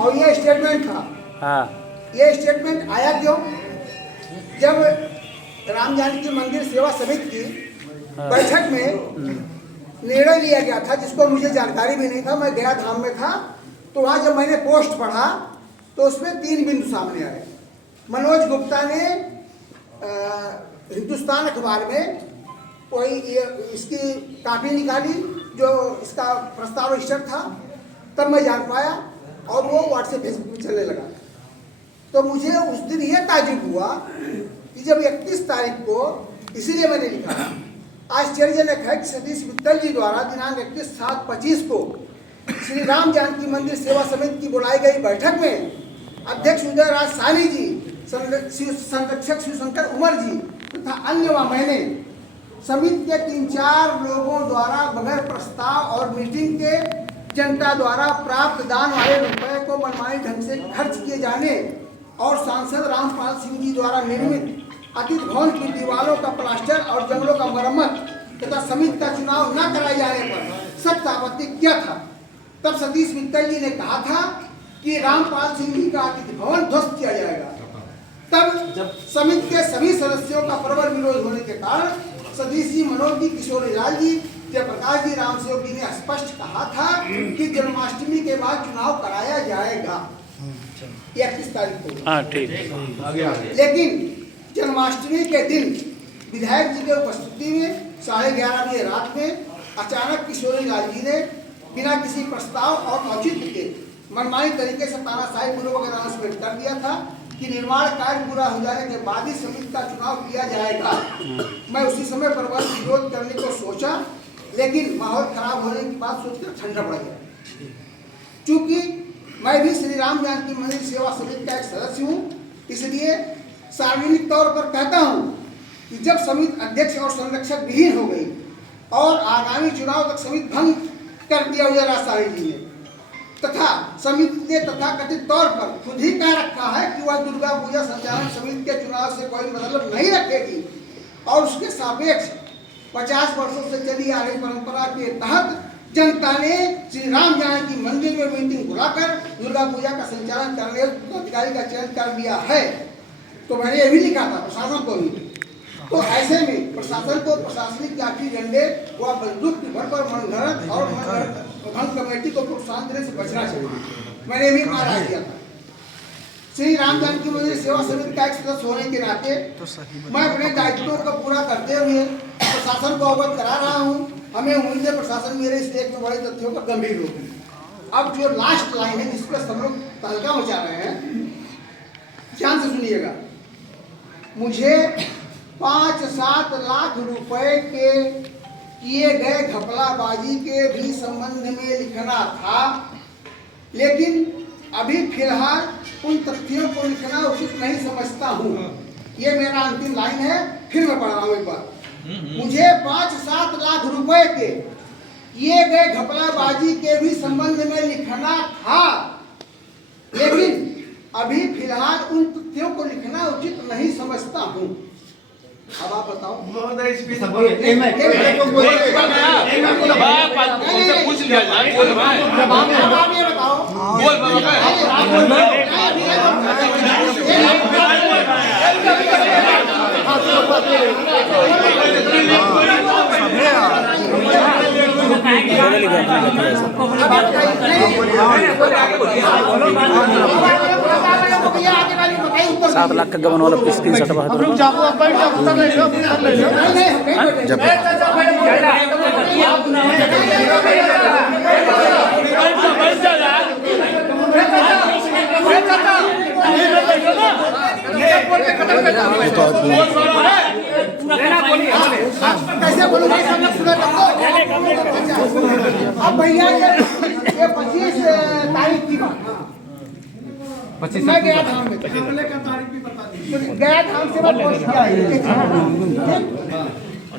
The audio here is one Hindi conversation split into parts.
और ये स्टेटमेंट था। ये स्टेटमेंट आया क्यों? जब राम जानकी मंदिर सेवा समिति की बैठक में निर्णय लिया गया था, जिसको मुझे जानकारी भी नहीं था, मैं गया धाम में था, तो वहाँ जब मैंने पोस्ट पढ़ा तो उसमें 3 बिंदु सामने आए। मनोज गुप्ता ने हिंदुस्तान अखबार में कोई इसकी कापी निकाली जो इसका प्रस्ताव रजिस्टर था, तब मैं जान पाया और वो व्हाट्सएप फेसबुक में चलने लगा। तो मुझे उस दिन ये ताजुब हुआ कि जब 31 तारीख को, इसीलिए मैंने लिखा, आश्चर्यजनक है कि सतीश मित्तल जी द्वारा दिनांक 31/7/25 को श्री राम जानकी मंदिर सेवा समिति की बुलाई गई बैठक में अध्यक्ष उदय राज साहनी जी, संरक्षक शिवशंकर उमर जी तथा अन्य व मैंने समिति के 3-4 लोगों द्वारा बगैर प्रस्ताव और मीटिंग के जनता द्वारा प्राप्त दान वाले रुपए को मनमानी ढंग से खर्च किए जाने और सांसद रामपाल सिंह जी द्वारा निर्मित अतिथि भवन की दीवारों का प्लास्टर और जंगलों का मरम्मत तथा समिति का चुनाव न कराए जाने पर सख्त आपत्ति किया था। तब सतीश मित्तल जी ने कहा था कि रामपाल सिंह जी का अतिथि भवन ध्वस्त किया जाएगा। तब जब समिति के सभी सदस्यों का प्रबल विरोध होने के कारण सतीश जी, मनोज जी, किशोरी लाल जी, जयप्रकाश जी, राम सेवक जी ने स्पष्ट कहा था कि जन्माष्टमी के बाद चुनाव कराया जाएगा 31 तारीख को। ठीक। लेकिन जन्माष्टमी के दिन विधायक जी के उपस्थिति में 11:30 बजे रात में अचानक किशोरी लाल जी ने बिना किसी प्रस्ताव और औचित्य के मनमानी तरीके से तानाशाही पूर्वक अनाउंसमेंट कर दिया था कि निर्माण कार्य पूरा हो जाने के बाद ही समिति का चुनाव किया जाएगा। मैं उसी समय प्रबल विरोध करने को सोचा, लेकिन माहौल खराब होने की बात सोचकर ठंडा पड़ गया। चूंकि मैं भी श्री राम जानकी मंदिर सेवा समिति का एक सदस्य हूँ, इसलिए सार्वजनिक तौर पर कहता हूँ कि जब समिति अध्यक्ष और संरक्षक विहीन हो गई और आगामी चुनाव तक समिति भंग कर दिया उदय राज साहनी जी ने, तथा समिति ने तथाकथित तौर पर खुद ही कह रखा है कि वह दुर्गा पूजा संचालन समिति के चुनाव से कोई मतलब नहीं रखेगी और उसके सापेक्ष 50 वर्षों से चली आ रही परंपरा के तहत जनता ने श्री राम जानकी मंदिर में मीटिंग बुलाकर दुर्गा पूजा का संचालन करने अधिकारी का चयन कर दिया है। तो मैंने ये भी लिखा था प्रशासन को भी। तो ऐसे में प्रशासन को प्रशासनिक लाठी डंडे व बंदूक की भर पर मनगढ़ंत और भंग कमेटी को प्रोत्साहन देने से बचना चाहिए। मैंने भी कहा किया था। श्री राम जानकी मंदिर सेवा समिति का एक सदस्य होने के नाते मैं अपने दायित्वों को पूरा करते हुए प्रशासन को अवगत करा रहा हूँ। हमें उम्मीद है प्रशासन मेरे इस लेख में बड़े तथ्यों का गंभीर होगी। अब जो लास्ट लाइन है जिस पर सब लोग तहलका मचा रहे हैं, ध्यान से सुनिएगा। मुझे 5-7 लाख रुपए के किए गए घपलाबाजी के भी संबंध में लिखना था, लेकिन अभी फिलहाल उन तथ्यों को लिखना उचित नहीं समझता हूँ। ये मेरा अंतिम लाइन है, फिर मैं पढ़ रहा हूँ एक बार। मुझे 5-7 लाख रुपए के किए गए घपलाबाजी के भी संबंध में लिखना था, लेकिन अभी फिलहाल उन तथ्यों को लिखना उचित नहीं समझता हूँ। अब आप बताओ। पूछ लिया जाए। आप ये बताओ। सात लाख का गबन वाला स्क्रीनशॉट कैसे बोलो भाई, सब लोग सुना अब भैया ये 25 तारीख की बात, 25 मैं गया धाम में, तारीख भी बता दी, गया धाम से मैं पहुंच गया।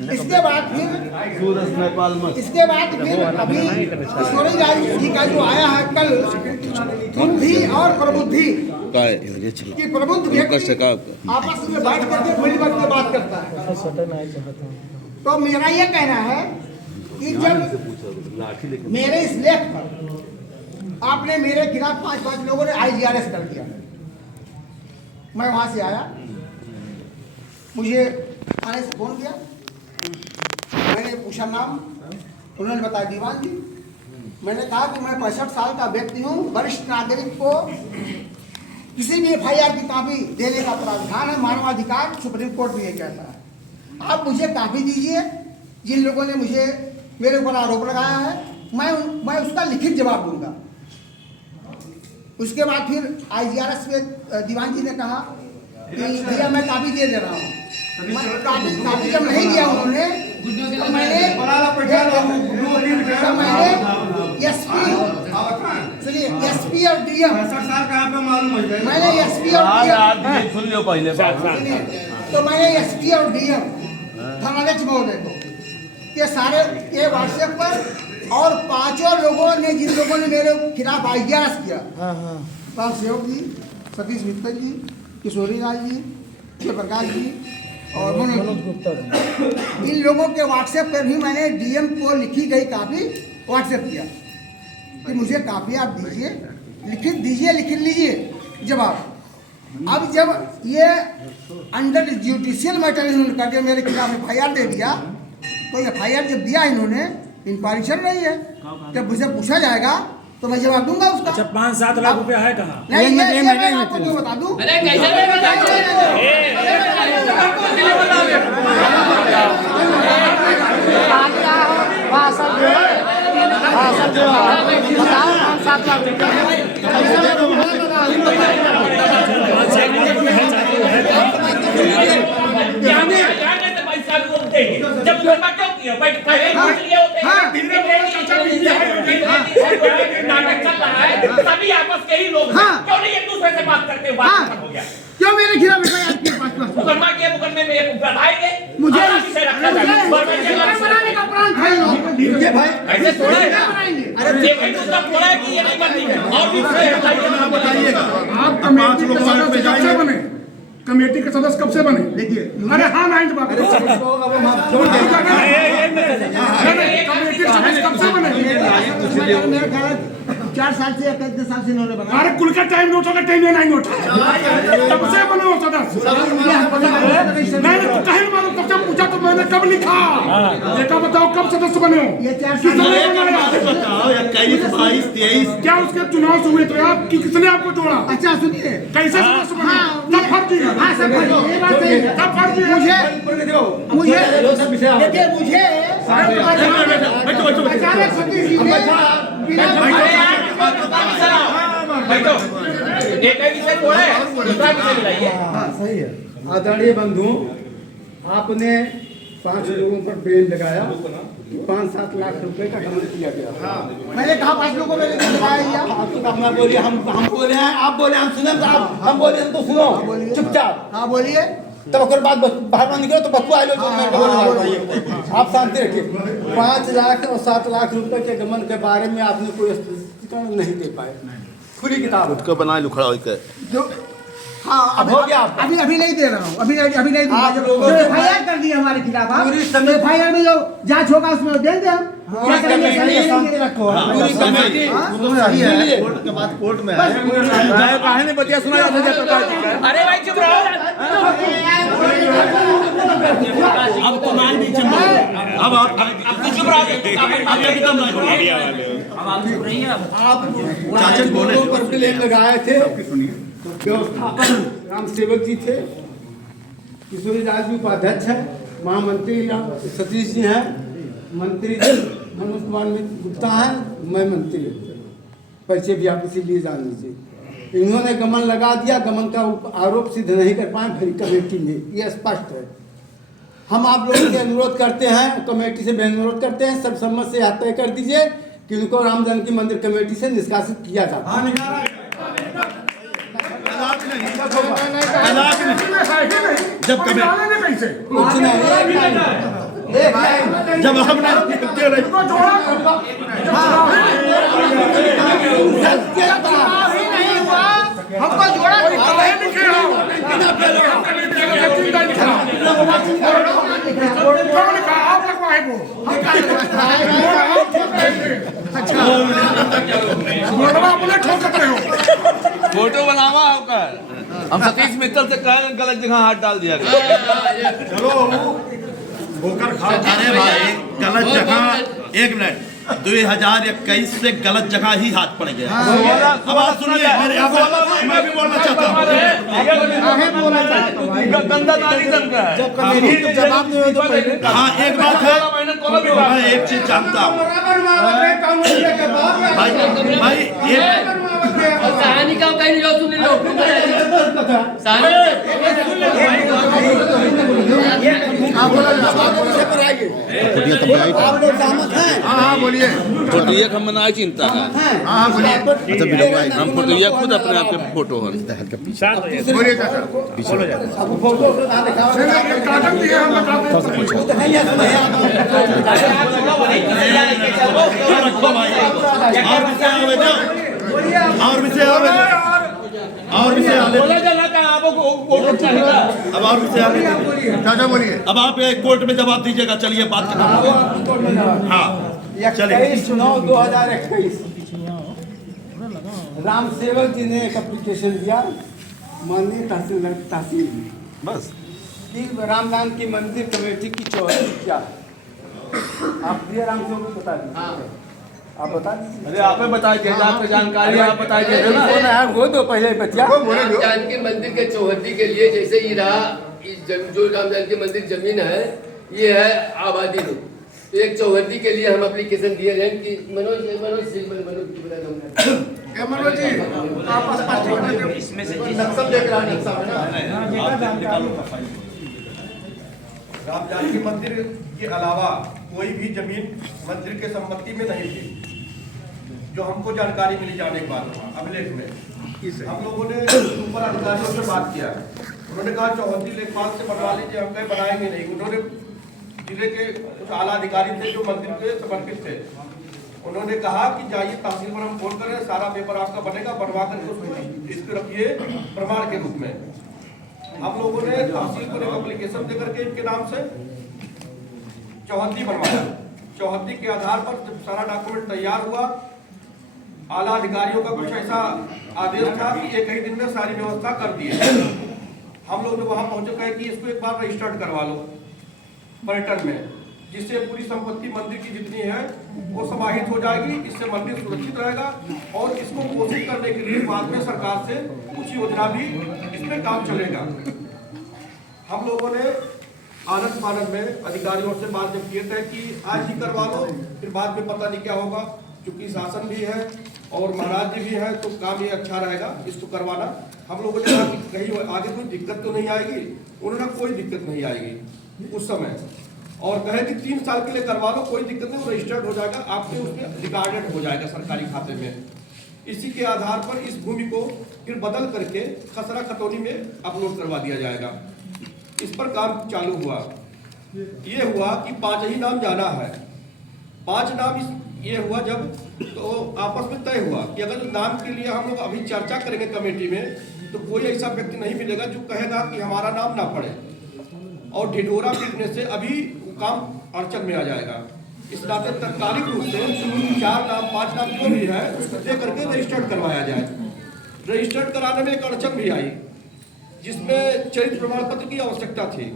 इसके बाद फिर अभी किशोरी लाल जी का जो आया है कल, बुद्धि और प्रबुद्धि कि प्रबुद्ध व्यक्ति आपस में बैठ करके बड़ी बात करता है। तो मेरा ये कहना है कि जब मेरे इस लेख पर आपने मेरे खिलाफ 5 लोगों ने IGRS कर दिया। मैं वहां से आया, मुझे थाने से फोन किया, मैंने पूछा नाम, उन्होंने बताया दीवान जी। मैंने कहा कि मैं 65 साल का व्यक्ति हूँ, वरिष्ठ नागरिक को किसी भी FIR की कॉपी देने का प्रावधान है, मानवाधिकार सुप्रीम कोर्ट भी ये कहता है। आप मुझे कॉपी दीजिए, जिन लोगों ने मुझे मेरे ऊपर आरोप लगाया है, मैं उसका लिखित जवाब दूंगा। उसके बाद फिर IGRS में दीवान जी ने कहा कि भैया मैं कॉपी दे रहा हूँ। कॉपी जब नहीं दिया उन्होंने, तो मैंने SP और DM, मैंने SP और DM सुन लो पहले तो मैंने SP और DM थानाध्यक्ष महोदय को ये सारे ये व्हाट्सएप पर, और 5 लोगों ने, जिन लोगों ने मेरे खिलाफ IGRS किया, राम सेवक जी, सतीश मित्तल जी, किशोरी लाल जी, प्रकाश जी और मनोज गुप्ता जी, इन लोगों के व्हाट्सएप पर भी मैंने DM को लिखी गई कॉपी व्हाट्सएप किया कि मुझे कॉपी आप दीजिए, लिखित दीजिए, लिख लीजिए जवाब। अब जब ये अंडर जुडिशियल मैटर इन्होंने करके मेरे खिलाफ FIR दे दिया, तो FIR जब दिया इन्होंने, इंक्वायरी चल रही है, जब मुझे पूछा जाएगा तो मैं जवाब दूंगा उसका। अच्छा 5-7 लाख रुपया है कहाँ? नहीं, मैं आपको क्यों बता दूं? जब क्यों किया नाटक चल रहा है, सभी आपस के ही लोग हैं, क्यों नहीं एक दूसरे से बात करते? बात हो गया क्यों मेरे खिलाफ FIR मुकदमा के मुकदमे में बताएंगे, मुझे से रखा जाए बनाने का प्लान था ये भाई ऐसे थोड़ा है। अरे ये कहीं मुद्दा थोड़ा है कि ये नहीं बनती है, और भी बताइएगा। आप कमेटी के सदस्य कब से बने? कमेटी के सदस्य कब से बने? देखिए, अरे हाँ मैं बात कमेटी के सदस्य कब से बने? मेरा ख्याल 4 साल से या 3 साल से इन्होंने बनाया। अरे कुल का टाइम नोट होगा, टाइम नहीं नोट तब से बने हो सदस्य। मैंने तो कहीं मालूम, तब से पूछा तो मैंने कब लिखा, देखा बताओ कब सदस्य बने हो? ये 4 साल बताओ 21, 22, 23 क्या उसके चुनाव से हुए तो आप किसने आपको जोड़ा? अच्छा सुनिए, कैसे सदस्य बने? तब फर्जी है। हाँ सब फर्जी, ये बात सही है। तब फर्जी है। मुझे देखिए, मुझे अचानक सतीश जी ने सही है। आदरणीय बंधु, आपने 5 लोगों पर ब्लेम लगाया, 5-7 लाख रुपए का गबन किया गया। मैंने कहा 5 लोगों में लगाया। मैं बोलिए, हम बोले हैं, आप बोले हम सुने, हम बोले तो सुनो चुपचाप। हाँ बोलिए। तब अगर बात बाहर निकलो तो बक्कू आए आप शांति रखिए। 5 लाख और 7 लाख रुपए के गमन के बारे में आपने कोई स्पष्टीकरण नहीं दे पाए। खुली किताब उसको बना लुखड़ा होकर जो हाँ अब हो गया। अभी नहीं दे रहा हूँ, अभी नहीं दूंगा। आप लोगों जो ने FIR कर दी हमारे खिलाफ, आप पूरी समय- FIR में जो जांच होगा उसमें दे दे हम। क्या करेंगे? शांति रखो। पूरी कमेटी कोर्ट के बाद कोर्ट में है। कहानी बतिया सुना जाता है प्रकाश जी का। अरे भाई चुप रहो। अब तो मान नीचे अब अब चुप रहो। आप चाचा लोगों पर ब्लेम लगाए थे। व्यवस्थापन राम सेवक जी थे, किशोरी लाल जी उपाध्यक्ष है, महामंत्री सतीश जी हैं, मंत्री मनोज कुमार गुप्ता हैं, मैं मंत्री परिचय भी आप इसीलिए जान लीजिए। इन्होंने गमन लगा दिया, गमन का आरोप सिद्ध नहीं कर पाए फिर कमेटी में, ये स्पष्ट है। हम आप लोगों से अनुरोध करते हैं, कमेटी से भी अनुरोध करते हैं, सर्वसम्मत से तय कर दीजिए कि उनको राम जानकी मंदिर कमेटी से निष्कासित किया जाता है। जब कभी कुछ नहीं, जब हमने हमको जोड़ा आप लगवाए वो बोर्डवा अपने ठोकत रहे हो। फोटो बनावा होकर हम सतीश मित्तल से कह गलत जगह हाथ डाल दिया गया। अरे भाई गलत जगह, एक मिनट, 2021 से गलत जगह ही हाथ पड़ गया। अब आप सुनिए, मैं भी बोलना चाहता हूँ। गंदा नाली जम का है। हाँ, एक बात है, मैं एक चीज जानता हूँ भाई, कहानी का कहीं जो सुन लो फोटो हम बनाए चिंता है। हम फोटो खुद अपने आप के फोटो हैं। और विषय अब और विषय चाचा बोलिए। अब आप कोर्ट में जवाब दीजिएगा। चलिए बात खत्म। हाँ, 21/9/2021 राम सेवक जी ने एक एप्लीकेशन दिया मंदिर तहसील में, बस कि रामदान की मंदिर कमेटी की चौहदी क्या है। आप दिया राम सेवक को बता दीजिए। आप बता दीजिए। अरे आप बता दीजिए, आपको जानकारी आप बता दीजिए ना। वो तो पहले बचिया राम जानकी मंदिर के चौहद्दी के लिए जैसे ही रहा, जो राम जानकी मंदिर जमीन है ये है आबादी रूप। एक चौहद्दी के लिए हम एप्लीकेशन दिए हैं कि मनोज जी इसमें से नक्शा देख रहा है, नक्शा है ना। राम जानकी मंदिर के अलावा कोई भी जमीन मंदिर के संपत्ति में नहीं थी, जो हमको जानकारी मिली जाने के बाद अभिलेख में। हम लोगों ने ऊपर अधिकारियों से बात किया, उन्होंने कहा चौहद्दी लेखपाल से बनवा लीजिए, हम कहीं बनाएंगे नहीं। उन्होंने जिले के कुछ आला अधिकारी थे जो मंदिर के समर्पित थे, उन्होंने कहा कि जाइए तहसील पर हम फोन करें, सारा पेपर आपका बनेगा, बनवा करके उसको इसको रखिए प्रमाण के रूप में। हम लोगों ने तहसील को एक एप्लीकेशन देकर के इनके नाम से चौहद्दी बनवाया। चौहद्दी के आधार पर जब सारा डॉक्यूमेंट तैयार हुआ, आला अधिकारियों का कुछ ऐसा आदेश था कि एक ही दिन में सारी व्यवस्था कर दी है। हम लोग वहां पहुंचे, कहे कि इसको एक बार रजिस्टर्ड करवा लो पर्यटन में, जिससे पूरी संपत्ति मंदिर की जितनी है वो समाहित हो जाएगी, इससे मंदिर सुरक्षित रहेगा। और इसको घोषित करने के लिए बाद में सरकार से कुछ योजना भी इसमें काम चलेगा। हम लोगों ने आनंद फानंद में अधिकारियों से बात जब किए थे कि आज ही करवा लो, फिर बाद में पता नहीं क्या होगा। चूंकि शासन भी है और महाराज जी भी है, तो काम ये अच्छा रहेगा इसको करवाना। हम लोगों ने कहा कि कहीं आगे कोई दिक्कत तो नहीं आएगी। उन्होंने कोई दिक्कत नहीं आएगी उस समय, और कहे कि 3 साल के लिए करवा लो, कोई दिक्कत नहीं, वो रजिस्टर्ड हो जाएगा, आपके उसमें रिकॉर्डेड हो जाएगा सरकारी खाते में। इसी के आधार पर इस भूमि को फिर बदल करके खसरा खतौनी में अपलोड करवा दिया जाएगा। इस पर काम चालू हुआ। ये हुआ कि 5 ही नाम जाना है। 5 नाम ये हुआ जब तो आपस में तय हुआ कि अगर नाम के लिए हम लोग अभी चर्चा करेंगे कमेटी में, तो कोई ऐसा व्यक्ति नहीं मिलेगा जो कहेगा कि हमारा नाम ना पड़े, और ढिढोरा पीटने से अभी काम अड़चन में आ जाएगा। इस नाते तत्कालिक रूप से 4 नाम 5 नाम जो भी है उसको दे करके रजिस्टर्ड करवाया जाए। रजिस्टर्ड कराने में एक अड़चन भी आई, जिसमें चरित्र प्रमाण पत्र की आवश्यकता थी।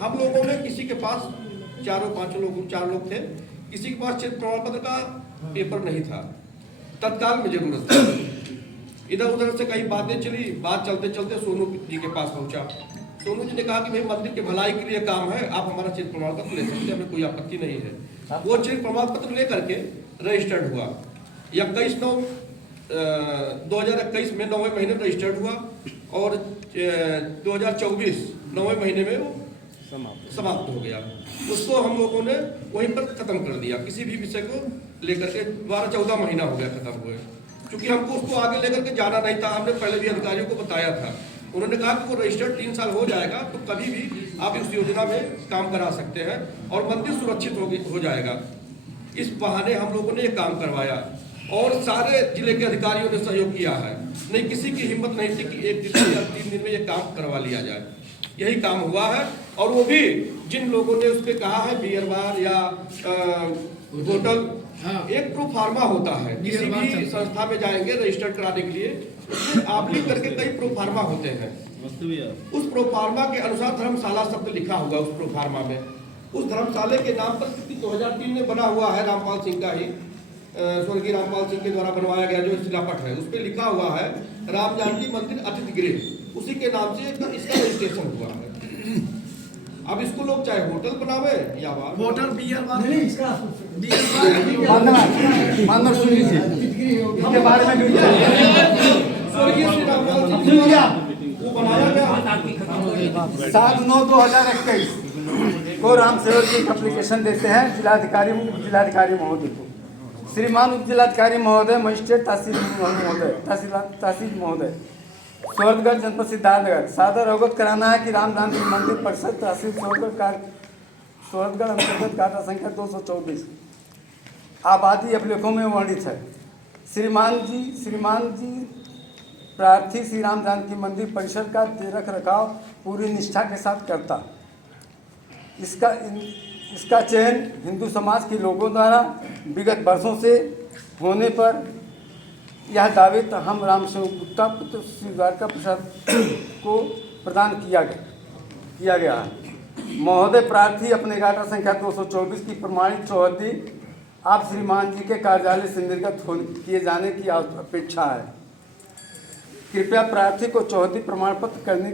हम लोगों में किसी के पास 4 लोग थे, किसी के पास चरित्र प्रमाण पत्र का पेपर नहीं था। तत्काल में जरूरत थी। इधर उधर से कई बातें चली, बात चलते चलते सोनू जी के पास पहुंचा। सोनू जी ने कहा कि भाई मंदिर के भलाई के लिए काम है, आप हमारा चरित्र प्रमाण पत्र ले सकते हैं, हमें कोई आपत्ति नहीं है। वो चरित्र प्रमाण पत्र लेकर के रजिस्टर्ड हुआ। 21/9/2021 में 9वें महीने में रजिस्टर्ड हुआ, और 2024 9वें महीने में वो समाप्त हो गया। उसको हम लोगों ने वहीं पर खत्म कर दिया। किसी भी विषय को लेकर के 12-14 महीना हो गया खत्म हुए, क्योंकि हमको उसको आगे लेकर के जाना नहीं था। हमने पहले भी अधिकारियों को बताया था, उन्होंने कहा कि वो रजिस्टर्ड 3 साल हो जाएगा, तो कभी भी आप इस योजना में काम करा सकते हैं और मंदिर सुरक्षित हो जाएगा। इस बहाने हम लोगों ने ये काम करवाया, और सारे जिले के अधिकारियों ने सहयोग किया है। नहीं, किसी की हिम्मत नहीं थी कि 1 दिन या 3 दिन में ये काम करवा लिया जाए। यही काम हुआ है, और वो भी जिन लोगों ने उस पर कहा है बियर बार या होटल एक प्रो फार्मा होता है, किसी भी संस्था में जाएंगे रजिस्टर्ड कराने के लिए, उसमें आप लिख करके कई प्रो फार्मा होते हैं। उस प्रो फार्मा के अनुसार धर्मशाला शब्द लिखा होगा उस प्रो फार्मा में। उस धर्मशाला के नाम पर, क्योंकि 2003 में बना हुआ है, रामपाल सिंह का ही, स्वर्गीय रामपाल सिंह के द्वारा बनवाया गया जो शिलापट है, उस पर लिखा हुआ है राम जानकी मंदिर अतिथि गृह, उसी के नाम से इसका रजिस्ट्रेशन हुआ है। अब इसको लोग चाहे होटल बनावे या होटल बियर मानव सुन लीजिए इसके बारे में स्वर्गीय श्री रामपाल सिंह वो बनाया गया। 7/9/2021 को राम सेवक जी एप्लीकेशन देते हैं जिलाधिकारी महोदय को। श्रीमान उप जिलाधिकारी महोदय, मजिस्ट्रेट तहसील महोदय, स्वर्णगढ़ जनपद सिद्धार्थनगर, सादर अवगत कराना है कि राम जानकी मंदिर परिषद तहसील स्वर्णगढ़ अंतर्गत काटा संख्या 224 आबादी अभिलेखों में वर्णित है। श्रीमान जी प्रार्थी श्री राम जानकी मंदिर परिसर का रख रखाव पूरी निष्ठा के साथ करता। इसका चयन हिंदू समाज के लोगों द्वारा विगत वर्षों से होने पर यह दावे हम राम सेवक गुप्ता पुत्र श्री द्वारका प्रसाद को प्रदान किया गया है। महोदय प्रार्थी अपने गाटा संख्या 224 की प्रमाणित चौहद्दी आप श्रीमान जी के कार्यालय से निर्गत किए जाने की अपेक्षा है। कृपया प्रार्थी को चौहद्दी प्रमाण पत्र देने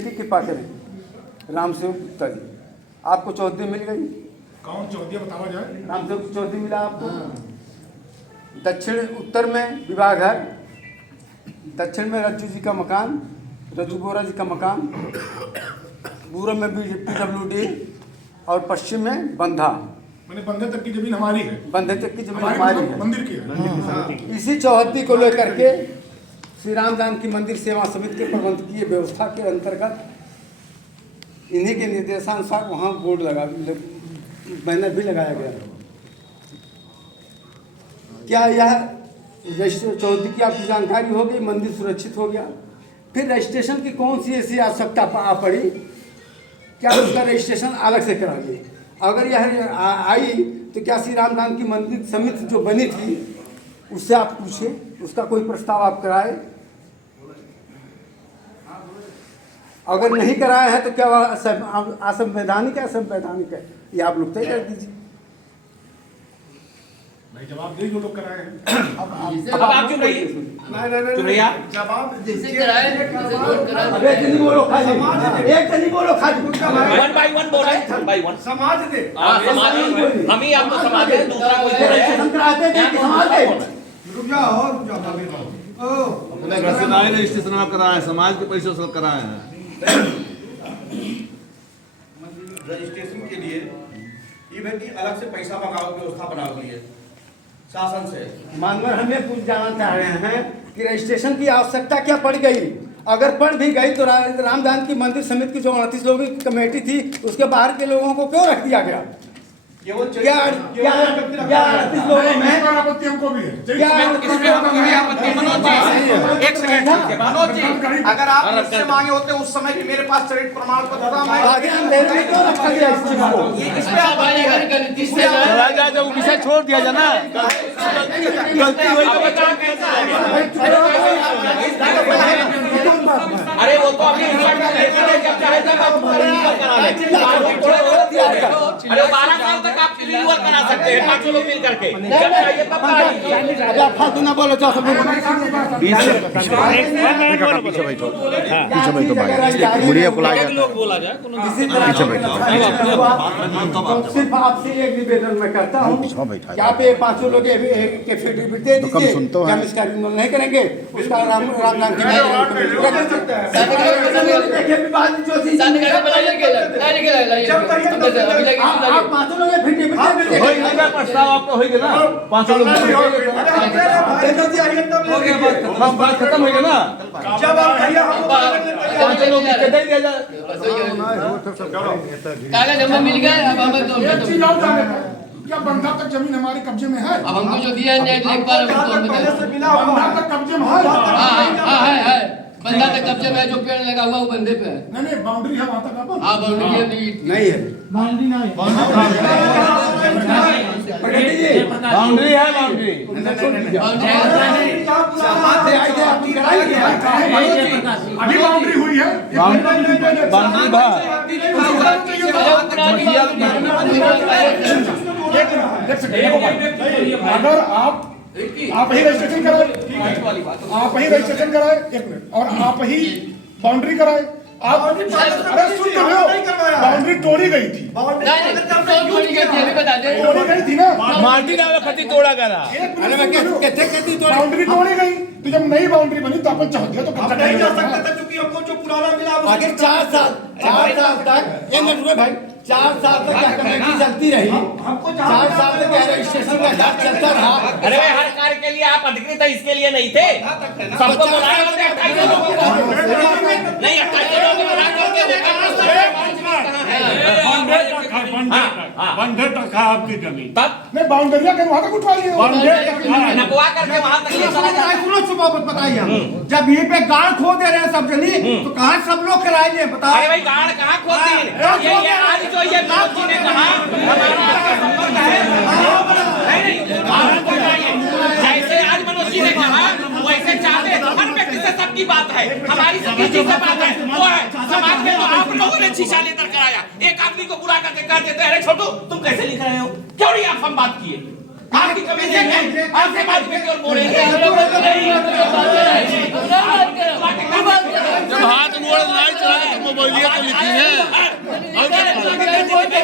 की कृपा करें। राम सेवक गुप्ता जी, आपको चौहद्दी मिल गई? कौन चौहद्दी बतावा जाए? राम सेवक चौहद्दी मिला आपको? दक्षिण उत्तर में विवाह घर, दक्षिण में रज्जू जी का मकान, रज्जू बोरा जी का मकान, पूर्व में PWD और पश्चिम में बंधा। मैंने बंधे तक की जमीन हमारी है। बंधे तक की जमीन हमारी है, मंदिर की है। इसी चौहद्दी को लेकर के श्री राम जानकी मंदिर सेवा समिति के प्रबंधकीय व्यवस्था के अंतर्गत इन्हीं के निर्देशानुसार वहाँ बोर्ड बैनर भी लगाया गया। क्या यह चौहद्दी की आपकी जानकारी हो गई? मंदिर सुरक्षित हो गया। फिर रजिस्ट्रेशन की कौन सी ऐसी आवश्यकता आ पड़ी? क्या उसका रजिस्ट्रेशन अलग से कराइए? अगर यह आई तो क्या श्री राम जानकी मंदिर समिति जो बनी थी उससे आप पूछे, उसका कोई प्रस्ताव आप कराए? अगर नहीं कराया है तो क्या वह असंवैधानिक है, असंवैधानिक है, ये आप लोग तय कर दीजिए। नहीं, जवाब दे जो लोग कराए हैं। अब आप क्यों रहिए? नहीं, जवाब अबे नहीं बोलो खाली, एक नहीं बोलो खाली, वन बाय वन बोल रहे हैं, बाय वन समाज दे। समाज हम ही आपको समाज है, दूसरा कोई रजिस्ट्रेशन कराते थे कि समाज दे? रुक जाओ रजिस्ट्रेशन कराए, समाज के पैसे से कराए हैं। रजिस्ट्रेशन के लिए इवन की अलग से पैसा मंगाओ व्यवस्था बना ली है शासन से। मानवर हमें पूछ जाना चाह रहे हैं कि रजिस्ट्रेशन की आवश्यकता क्या पड़ गई? अगर पड़ भी गई तो राम जानकी मंदिर समिति की जो 29 लोगों की कमेटी थी उसके बाहर के लोगों को क्यों रख दिया गया? क्या 38 लोगों में आपत्ति हमको भी है। एक सेकंड मनोज जी, अगर आप मुझसे मांगे होते उस समय भी मेरे पास चरित्र प्रमाण पत्र था, मैं आगे अंधेरे में क्यों रखा गया इस चीज को? इस पे आप आइएगा, जब विषय छोड़ दिया जाए ना, गलती हुई अरे वो तो अभी जब चाहे तब आप करा लें। 12 साल तक आप रिन्यूअल करा सकते हैं 5 लोग मिल करके, जब चाहिए तब करा। फालतू ना बोलो, चाहो सब लोग बोला जाए इसी तरह सिर्फ आपसे एक निवेदन मैं करता हूँ कि आप ये 5 लोग एफिडेविट दे दीजिए, हम इसका रिन्यूअल नहीं करेंगे, उसका राम नाम प्रस्ताव आपका हो गया ना, 5 लोग बात खत्म हो गया ना, जब आप भैया 5 लोग दे दिया जाए। कागज हमें मिल गया, अब हमें तो क्या बंधा तक जमीन हमारे कब्जे में है? अब हमको जो दिया है एक बार बंधा तक कब्जे में है। है बंधा तक कब्जे में, जो पेड़ लगा हुआ वो बंधे पे है। नहीं बाउंड्री है वहाँ तक। हाँ बाउंड्री नहीं है, बाउंड्री नहीं है। बाउंड्री है बाउंड्री अभी बाउंड्री हुई है बाउंड्री अगर आप ही रजिस्ट्रेशन कराए, आप ही रजिस्ट्रेशन कराए, 1 मिनट, और आप ही बाउंड्री कराए, आप अरे सुन तो लो, बाउंड्री तोड़ी गई थी, तोड़ी गई थी ना, मार्टिन आवे खती तोड़ा करा बाउंड्री तोड़ी गई, तो जब नई बाउंड्री बनी तो अपन चाहते तो कब्जा नहीं जा सकता था, क्योंकि हमको जो पुराना मिला आखिर 4 साल तक ये मिनट रुके भाई, 4 साल तक क्या कमेटी चलती रही, हमको 4 साल तक रजिस्ट्रेशन का जांच चलता रहा। अरे भाई हर कार्य के लिए आप अधिकृत है, इसके लिए नहीं थे। सबको बुलाए होते 28 लोगों को नहीं 28 लोगों को बुला बंधे तक है आपकी जमीन, नहीं बाउंड्रियां के वहां तक उठवा लिए, नकवा करके वहां तक ले चला जाए। सुनो सुबह बताइए, जब यहीं पे गाड़ खो दे रहे हैं सब जनी, तो कहाँ सब लोग कराएंगे बताओ। अरे भाई गाड़ कहाँ खोदते हैं? ये आज जो ये विनोद जी ने कहा हमारा आपका संपर्क है, नहीं जैसे आज मनोज जी ने कहा वैसे चाहते हर व्यक्ति से सबकी बात है, हमारी सभी चीज से बात है, वो है समाज में तो आप लोगों ने शीशा लेकर कराया, एक आदमी को बुला करके कह देते हैं अरे छोटू तुम कैसे लिख रहे हो, क्यों नहीं आप हम बात किए, आपकी कमी नहीं है, आप समाज में क्यों बोलेंगे? जब हाथ मोड़ नहीं चला तो मोबाइलिया तो लिखी है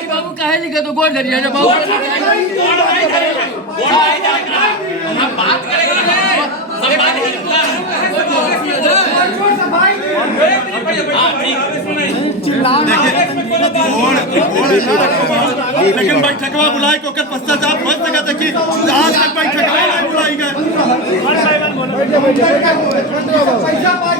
बाबू काहे लिखे तो गोड़ धरिया जब बाबू हम बात करेंगे लेकिन बैठकवा बुलाई को कर पश्चाताप हो सका था कि आज तक बैठकवा नहीं बुलाई गए। पैसा पाई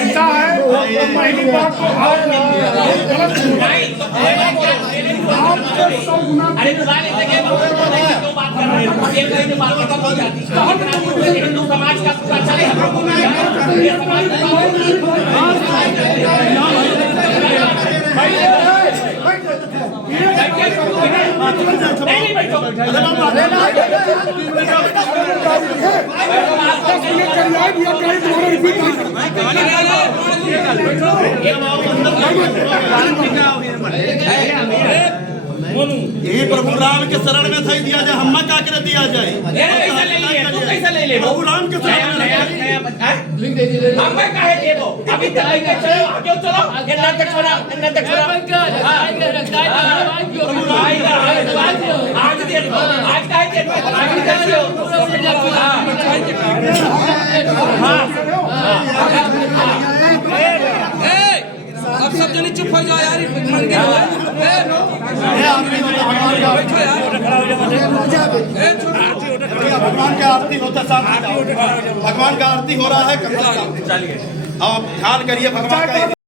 ऐसा है पहली बात तो अरे क्यों बात कर रहे हो? हिंदू समाज का पूरा चले यही प्रभु राम के शरण में थई दिया जाए, हम क्या कर दिया जाए, तू कैसे ले ले प्रभु राम के शरण में लिंक दे दीजिए हम काहे देबो अभी चलाई के चलो आगे चलो गन्ना तक छोड़ा आज दे आज काहे दे अब सब जने चुप हो जाओ यार, भगवान का आरती होता साथ, भगवान का आरती हो रहा है, अब ध्यान करिए भगवान का।